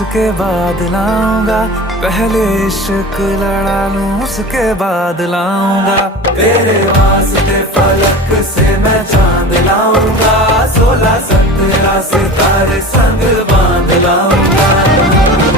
उसके बाद लाऊंगा, पहले इश्क लड़ा लूं उसके बाद लाऊंगा। तेरे वास्ते फलक से मैं चांद लाऊंगा, 16-17 सितारे संग बांध लाऊंगा।